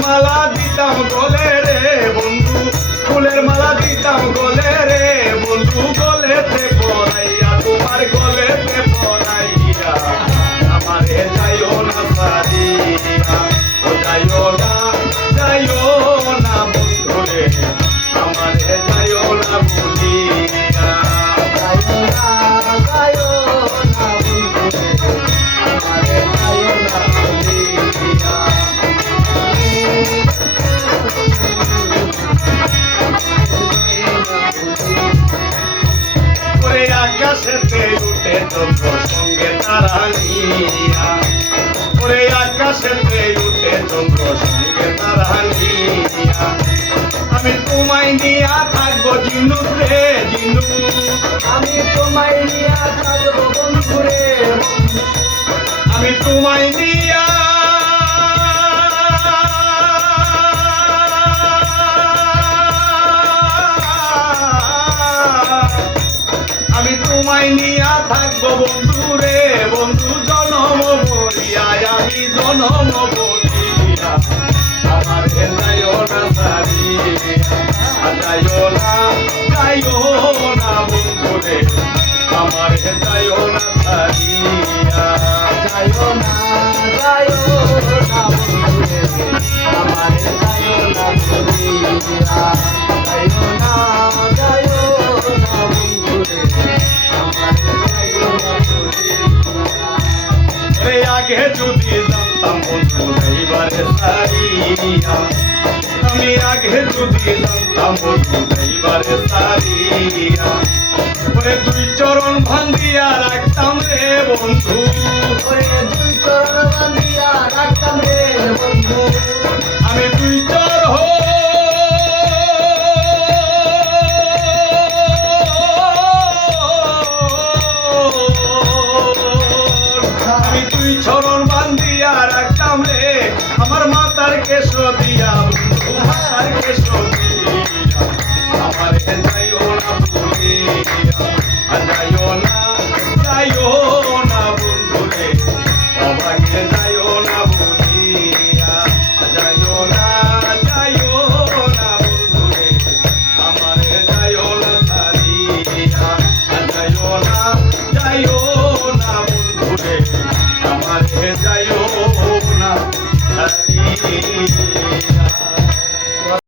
মালা দিতাম গলে রে বন্ধু, ফুলের মালা দিতাম গলে রে বন্ধু, গলেতে পরাইয়া তোমার গলেতে পরাইয়া আমারে যাইও না সারিয়া, ও যাইও না বন্ধু রে আমারে যাইও না ভুলিয়া, যাইও না বন্ধু রে আমারে যাইও না ভুলিয়া। ওরে আকাশেতে উঠে চন্দ্র সঙ্গে তারা নিয়া, ওরে আকাশেতে উঠে চন্দ্র সঙ্গে তারা নিয়া, আমি তোমায় নিয়া থাকবো জিনুক রে জিনুক, আমি তোমায় নিয়া থাকবো বন্ধু রে, আমি তোমায় নিয়া আমি তোমায় নিয়া থাকবো বন্ধু রে বন্ধু, জনম বলিয়ায় আমি জনম বলিয়া আমার যাইও না সারিয়া, যাইও না বন্ধু রে আমার যাইও না সারিয়া, যাইও না বন্ধু রে আমারে যাইও না ভুলিয়া, যাইও না বন্ধু রে আমারে যাইও না ভুলিয়া। রে আগে যদি জানতাম বন্ধু এইবারে সারিয়া, আমি আগে যদি জানতাম বন্ধু এইবারে সারিয়া, ওরে দুই চরণ ভাঙ্গিয়া রাখতাম রে বন্ধু, ওরে দুই চরণ বান্ধিয়া রাখতাম রে বন্ধু, আমি দুই চরণ আমি দুই চরণ বান্ধিয়া রাখতাম রে আমার মাতার কেশ দিয়া বন্ধু, মাতার কেশ